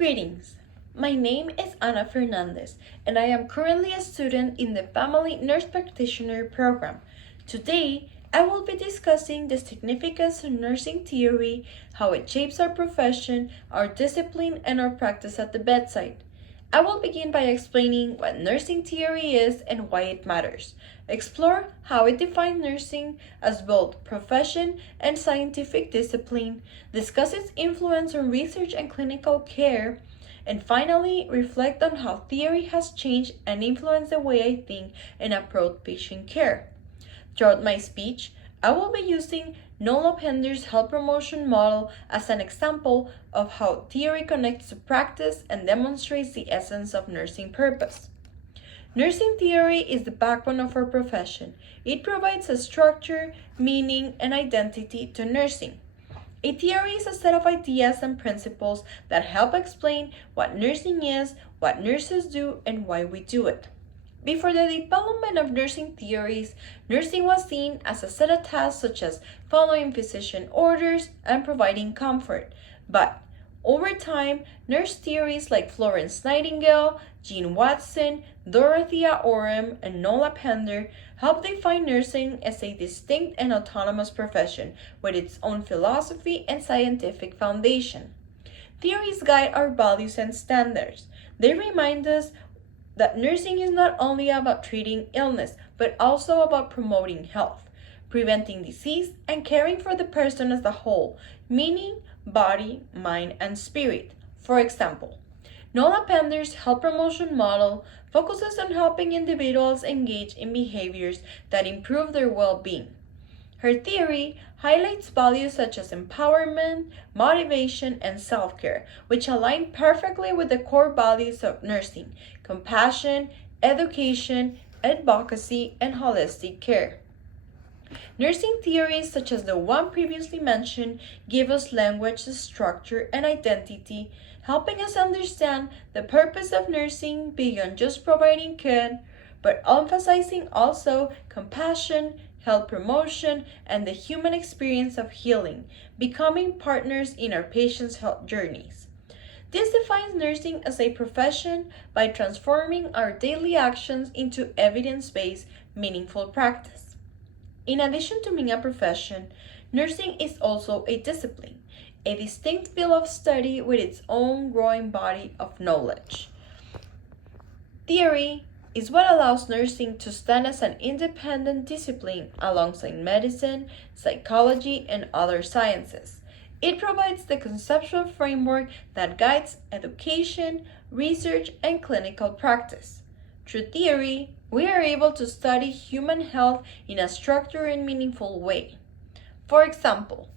Greetings. My name is Ana Fernandez, and I am currently a student in the Family Nurse Practitioner program. Today, I will be discussing the significance of nursing theory, how it shapes our profession, our discipline, and our practice at the bedside. I will begin by explaining what nursing theory is and why it matters. Explore how it defines nursing as both profession and scientific discipline, discuss its influence on research and clinical care, and finally reflect on how theory has changed and influenced the way I think and approach patient care. Throughout my speech, I will be using Nola Pender's health promotion model as an example of how theory connects to practice and demonstrates the essence of nursing purpose. Nursing theory is the backbone of our profession. It provides a structure, meaning, and identity to nursing. A theory is a set of ideas and principles that help explain what nursing is, what nurses do, and why we do it. Before the development of nursing theories, nursing was seen as a set of tasks such as following physician orders and providing comfort. But over time, nurse theories like Florence Nightingale, Jean Watson, Dorothea Orem, and Nola Pender helped define nursing as a distinct and autonomous profession with its own philosophy and scientific foundation. Theories guide our values and standards. They remind us that nursing is not only about treating illness, but also about promoting health, preventing disease, and caring for the person as a whole, meaning body, mind, and spirit. For example, Nola Pender's health promotion model focuses on helping individuals engage in behaviors that improve their well-being. Her theory highlights values such as empowerment, motivation, and self-care, which align perfectly with the core values of nursing: compassion, education, advocacy, and holistic care. Nursing theories such as the one previously mentioned give us language, structure, and identity, helping us understand the purpose of nursing beyond just providing care, but emphasizing also compassion, health promotion, and the human experience of healing, becoming partners in our patients' health journeys. This defines nursing as a profession by transforming our daily actions into evidence-based, meaningful practice. In addition to being a profession, nursing is also a discipline, a distinct field of study with its own growing body of knowledge. Theory is what allows nursing to stand as an independent discipline alongside medicine, psychology, and other sciences. It provides the conceptual framework that guides education, research, and clinical practice. Through theory, we are able to study human health in a structured and meaningful way. For example,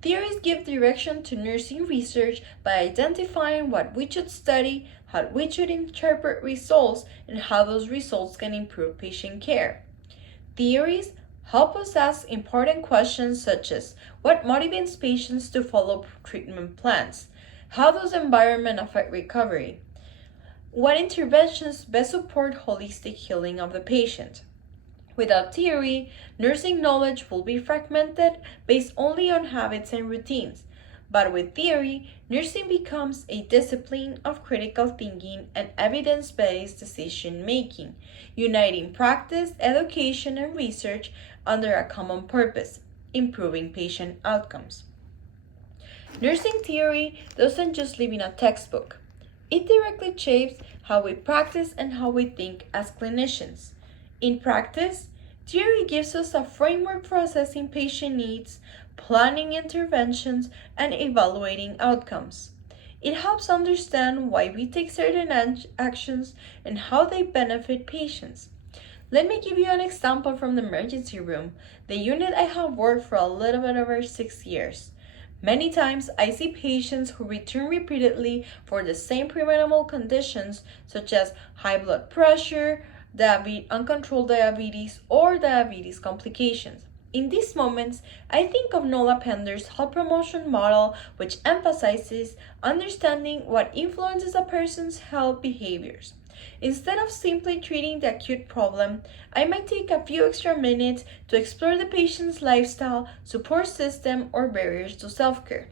theories give direction to nursing research by identifying what we should study, how we should interpret results, and how those results can improve patient care. Theories help us ask important questions such as what motivates patients to follow treatment plans, how does environment affect recovery, what interventions best support holistic healing of the patient. Without theory, nursing knowledge will be fragmented based only on habits and routines. But with theory, nursing becomes a discipline of critical thinking and evidence-based decision-making, uniting practice, education, and research under a common purpose: improving patient outcomes. Nursing theory doesn't just live in a textbook. It directly shapes how we practice and how we think as clinicians. In practice, theory gives us a framework for assessing patient needs, planning interventions, and evaluating outcomes. It helps understand why we take certain actions and how they benefit patients. Let me give you an example from the emergency room, the unit I have worked for a little bit over 6 years. Many times, I see patients who return repeatedly for the same preventable conditions such as high blood pressure, uncontrolled diabetes, or diabetes complications. In these moments, I think of Nola Pender's health promotion model, which emphasizes understanding what influences a person's health behaviors. Instead of simply treating the acute problem, I might take a few extra minutes to explore the patient's lifestyle, support system, or barriers to self-care.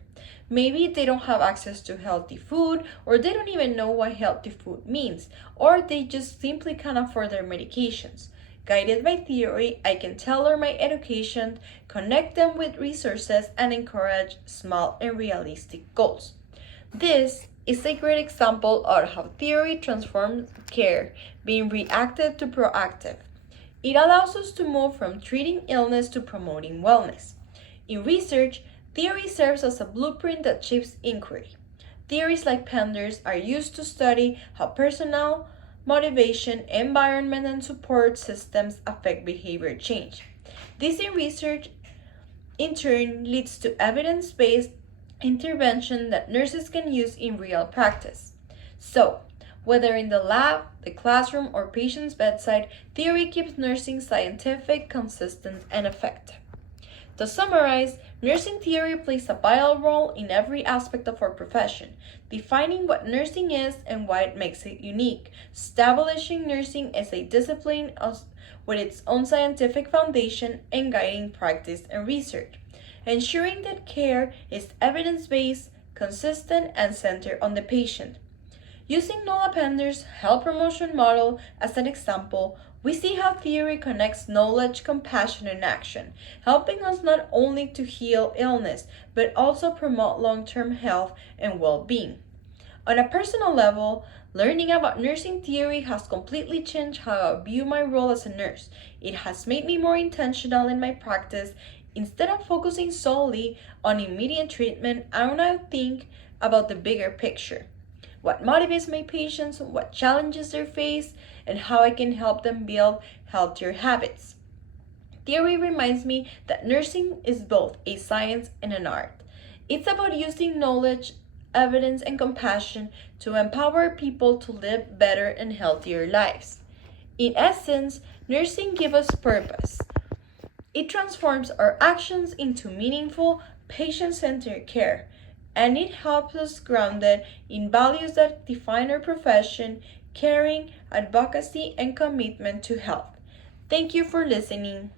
Maybe they don't have access to healthy food, or they don't even know what healthy food means, or they just simply can't afford their medications. Guided by theory, I can tailor my education, connect them with resources, and encourage small and realistic goals. This is a great example of how theory transforms care, being reactive to proactive. It allows us to move from treating illness to promoting wellness. In research, theory serves as a blueprint that shapes inquiry. Theories like pandas are used to study how personnel, motivation, environment, and support systems affect behavior change. This in turn leads to evidence-based intervention that nurses can use in real practice. So, whether in the lab, the classroom, or patient's bedside, theory keeps nursing scientific, consistent, and effective. To summarize, nursing theory plays a vital role in every aspect of our profession, defining what nursing is and why it makes it unique, establishing nursing as a discipline with its own scientific foundation, and guiding practice and research, ensuring that care is evidence-based, consistent, and centered on the patient. Using Nola Pender's health promotion model as an example, we see how theory connects knowledge, compassion, and action, helping us not only to heal illness, but also promote long-term health and well-being. On a personal level, learning about nursing theory has completely changed how I view my role as a nurse. It has made me more intentional in my practice. Instead of focusing solely on immediate treatment, I now think about the bigger picture. What motivates my patients, what challenges they face, and how I can help them build healthier habits. Theory reminds me that nursing is both a science and an art. It's about using knowledge, evidence, and compassion to empower people to live better and healthier lives. In essence, nursing gives us purpose. It transforms our actions into meaningful, patient-centered care, and it helps us grounded in values that define our profession: caring, advocacy, and commitment to health. Thank you for listening.